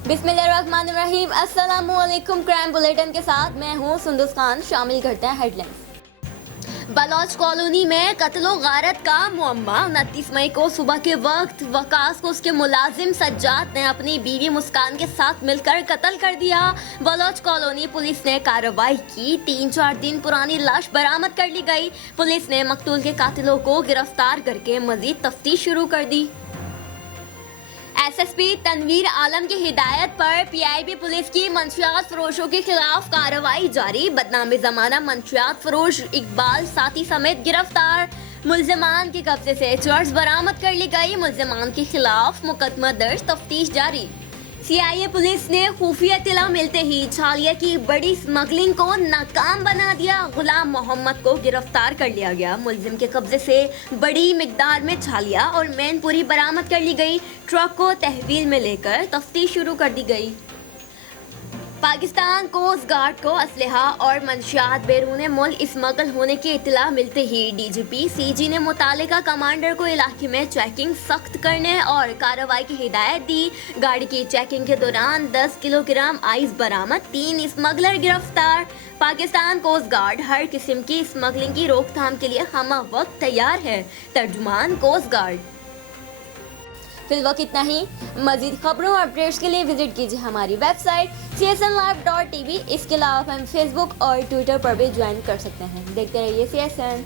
बिस्मिल्लाहिर्रहमानिर्रहीम। अस्सलामुअलैकुम। Crime bulletin के साथ मैं हूँ सुंदस खान। शामिल करते हैं हेडलाइंस। बलोच कॉलोनी में कत्लो गारत का मुअम्मा। 29 मई को सुबह के वक्त वकास को उसके मुलाजिम सज्जाद ने अपनी बीवी मुस्कान के साथ मिलकर कत्ल कर दिया। बलोच कॉलोनी पुलिस ने कार्रवाई की। 3-4 दिन पुरानी लाश बरामद कर ली गई। पुलिस ने मकतूल के कातिलों को गिरफ्तार करके मजीद तफ्तीश शुरू कर दी। एसएसपी तनवीर आलम की हिदायत पर पीआईबी पुलिस की मंशियात फरोशों के खिलाफ कार्रवाई जारी। बदनामी जमाना मंशियात फरोश इकबाल साथी समेत गिरफ्तार। मुल्जिमान के कब्जे से चर्च बरामद कर ली गई। मुल्जिमान के खिलाफ मुकदमा दर्ज, तफ्तीश जारी। सीआईए पुलिस ने खुफिया इत्तला मिलते ही छालिया की बड़ी स्मगलिंग को नाकाम बना दिया। गुलाम मोहम्मद को गिरफ्तार कर लिया गया। मुलजिम के कब्जे से बड़ी मिकदार में छालिया और मैनपुरी बरामद कर ली गई। ट्रक को तहवील में लेकर तफ्तीश शुरू कर दी गई। पाकिस्तान कोस्ट गार्ड को असलहा और मंशियात बैरून मुल्क स्मगल होने की इत्तला मिलते ही डीजीपी सीजी ने मुतालिका कमांडर को इलाके में चेकिंग सख्त करने और कार्रवाई की हिदायत दी। गाड़ी की चेकिंग के दौरान 10 किलोग्राम आइस बरामद, 3 स्मगलर गिरफ्तार। पाकिस्तान कोस्ट गार्ड हर किस्म की स्मगलिंग की रोकथाम के लिए हमा वक्त तैयार है। तर्जुमान कोस्ट गार्ड। फिलहाल इतना ही। मजीद खबरों और अपडेट्स के लिए विजिट कीजिए हमारी वेबसाइट csnlive.tv। इसके अलावा हम फेसबुक और ट्विटर पर भी ज्वाइन कर सकते हैं। देखते रहिए CSN।